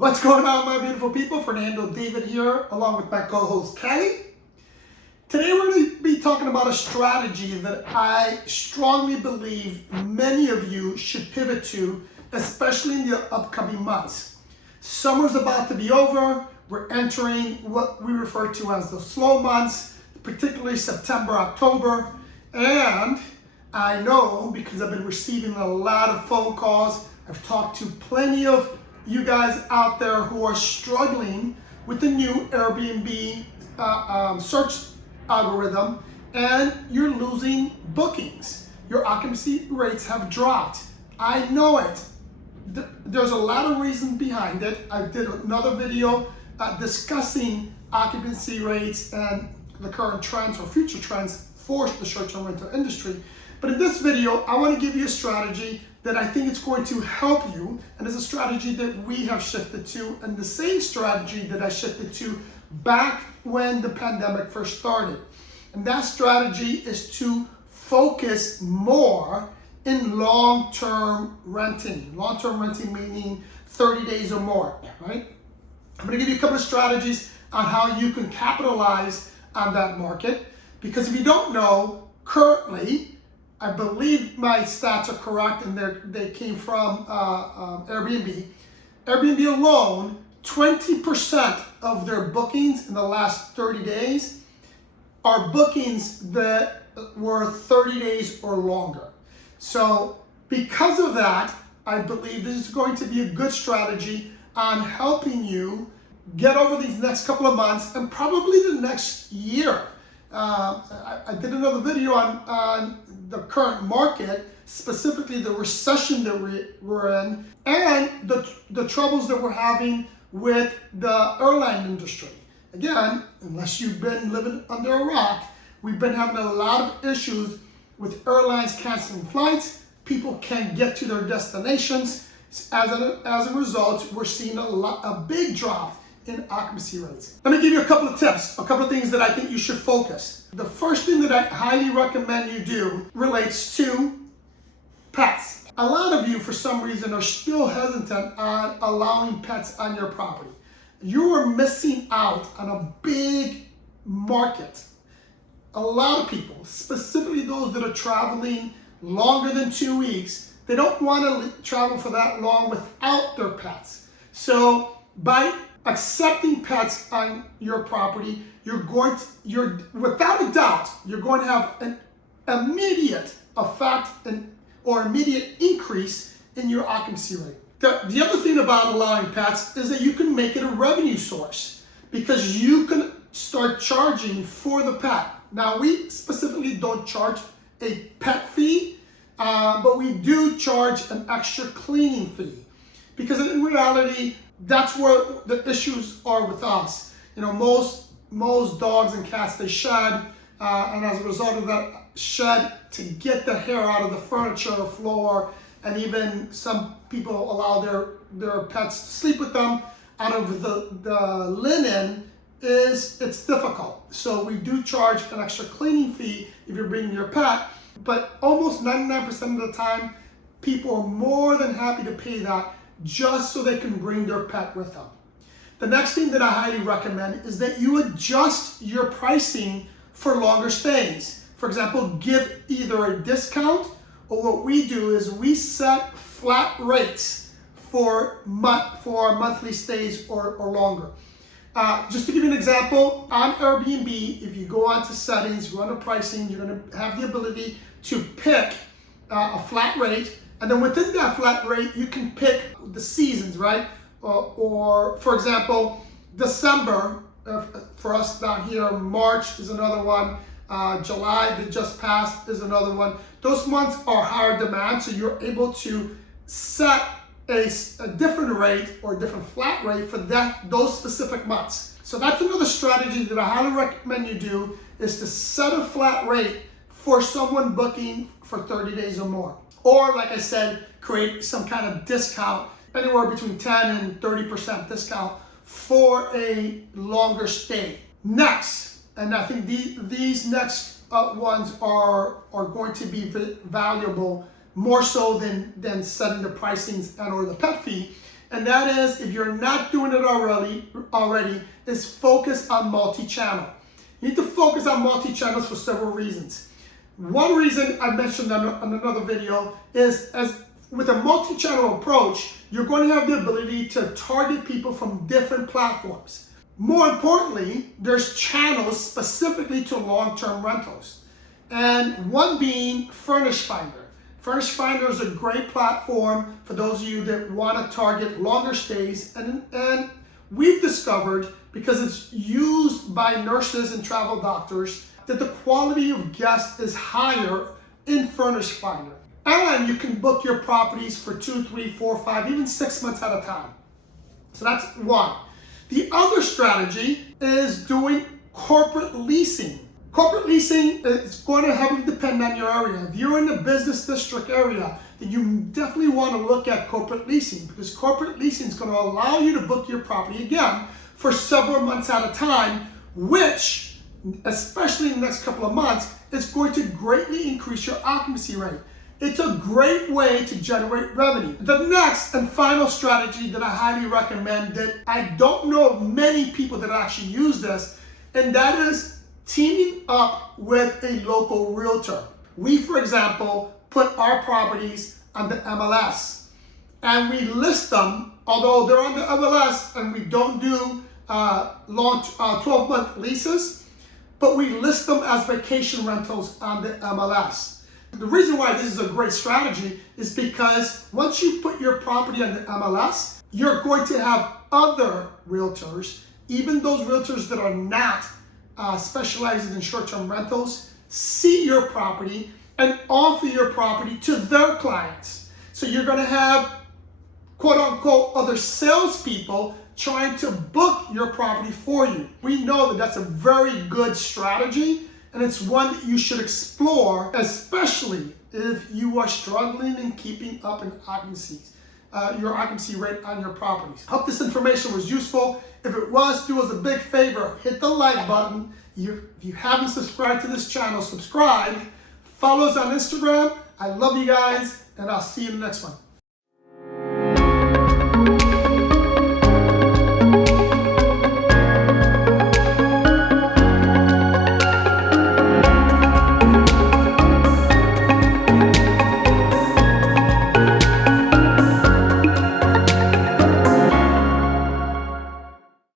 What's going on, my beautiful people? Fernando David here, along with my co-host Kelly. Today we're going to be talking about a strategy that I strongly believe many of you should pivot to, especially in the upcoming months. Summer's about to be over. We're entering what we refer to as the slow months, particularly September, October. And I know, because I've been receiving a lot of phone calls, I've talked to plenty of you guys out there who are struggling with the new Airbnb search algorithm, and you're losing bookings. Your occupancy rates have dropped. I know it. There's a lot of reasons behind it. I did another video discussing occupancy rates and the current trends or future trends for the short-term rental industry. But in this video, I want to give you a strategy that I think it's going to help you, and it's a strategy that we have shifted to, and the same strategy that I shifted to back when the pandemic first started. And that strategy is to focus more in long-term renting. Long-term renting meaning 30 days or more, right? I'm going to give you a couple of strategies on how you can capitalize on that market, because if you don't know, currently, I believe my stats are correct, and they came from Airbnb. Airbnb alone, 20% of their bookings in the last 30 days are bookings that were 30 days or longer. So because of that, I believe this is going to be a good strategy on helping you get over these next couple of months and probably the next year. I did another video on the current market, specifically the recession that we're in, and the troubles that we're having with the airline industry. Again, unless you've been living under a rock, we've been having a lot of issues with airlines canceling flights. People can't get to their destinations. As a result, we're seeing a big drop in occupancy rates. Let me give you a couple of tips, a couple of things that I think you should focus. The first thing that I highly recommend you do relates to pets. A lot of you, for some reason, are still hesitant on allowing pets on your property. You are missing out on a big market. A lot of people, specifically those that are traveling longer than 2 weeks, they don't want to travel for that long without their pets. So by accepting pets on your property, you're without a doubt, you're going to have an immediate effect or immediate increase in your occupancy rate. The other thing about allowing pets is that you can make it a revenue source, because you can start charging for the pet. Now, we specifically don't charge a pet fee, but we do charge an extra cleaning fee, because in reality, that's where the issues are with us. You know, most dogs and cats, they shed, and as a result of that shed, to get the hair out of the furniture, floor, and even some people allow their pets to sleep with them out of the linen, it's difficult. So we do charge an extra cleaning fee if you're bringing your pet, but almost 99% of the time, people are more than happy to pay that just so they can bring their pet with them. The next thing that I highly recommend is that you adjust your pricing for longer stays. For example, give either a discount, or what we do is we set flat rates for monthly stays or longer. Just to give you an example, on Airbnb, if you go onto settings, go onto pricing, you're going to have the ability to pick a flat rate. And then within that flat rate, you can pick the seasons, right? Or for example, December, for us down here, March is another one. July that just passed is another one. Those months are higher demand, so you're able to set a different rate or a different flat rate for those specific months. So that's another strategy that I highly recommend you do, is to set a flat rate for someone booking for 30 days or more. Or, like I said, create some kind of discount, anywhere between 10 and 30% discount for a longer stay. Next, and I think these next ones are going to be valuable more so than setting the pricings and or the pet fee, and that is, if you're not doing it already, is focus on multi-channel. You need to focus on multi-channels for several reasons. One reason I mentioned on another video is, as with a multi-channel approach, you're going to have the ability to target people from different platforms. More importantly, there's channels specifically to long-term rentals, and one being Furnish Finder. Furnish Finder is a great platform for those of you that want to target longer stays, and we've discovered, because it's used by nurses and travel doctors, that the quality of guests is higher in Furnish Finder. And you can book your properties for 2, 3, 4, 5, even 6 months at a time. So that's one. The other strategy is doing corporate leasing. Corporate leasing is going to heavily depend on your area. If you're in the business district area, then you definitely want to look at corporate leasing, because corporate leasing is going to allow you to book your property again for several months at a time, which, especially in the next couple of months, is going to greatly increase your occupancy rate. It's a great way to generate revenue. The next and final strategy that I highly recommend, that I don't know of many people that actually use this, and that is teaming up with a local realtor. We, for example, put our properties on the MLS, and we list them, although they're on the MLS and we don't do long 12-month leases, but we list them as vacation rentals on the MLS. The reason why this is a great strategy is because once you put your property on the MLS, you're going to have other realtors, even those realtors that are not specializing in short-term rentals, see your property and offer your property to their clients. So you're going to have, quote-unquote, other salespeople trying to book your property for you. We know that that's a very good strategy, and it's one that you should explore, especially if you are struggling in keeping up in your occupancy rate on your properties. Hope this information was useful. If it was, do us a big favor, hit the like button. If you haven't subscribed to this channel, subscribe. Follow us on Instagram. I love you guys, and I'll see you in the next one.